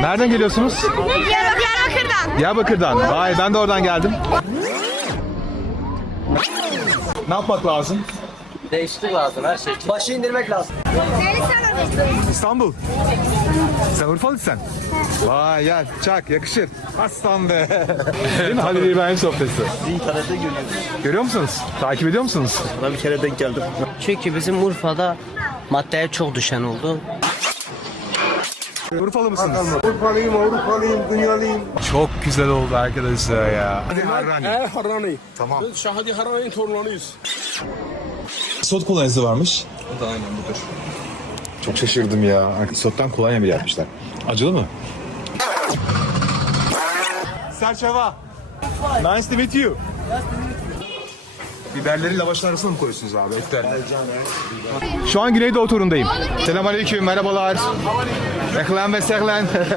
Nereden geliyorsunuz? Diyarbakır'dan. Diyarbakır'dan. Vay ben de oradan geldim. Ne yapmak lazım? Değişiklik lazım her şey. Başı indirmek lazım. İstanbul. Sen Urfalısın sen. Vay gel çak yakışır. Aslan be. Değil mi Halil İbrahim sohbeti? İnternette görüyoruz. Görüyor musunuz? Takip ediyor musunuz? Buna bir kere denk geldim. Çünkü bizim Urfa'da maddeye çok düşen oldu. Urfalı mısınız? Avrupalıyım, Avrupalıyım, dünyalıyım. Çok güzel oldu arkadaşlar ya. He Harrani. Tamam. Biz Şahadi Harrani'nin torunlarıyız. Sot kolonyası varmış. O da aynen budur. Çok şaşırdım ya. Sottan kolonya mı yapmışlar? Acılı mı? Serçava. Nice to meet you. Biberleri lavaşın arasına mı koyuyorsunuz abi? Etler. Şu an Güneydoğu turundayım. Selamünaleyküm, merhabalar. Ehlen ve sehlen.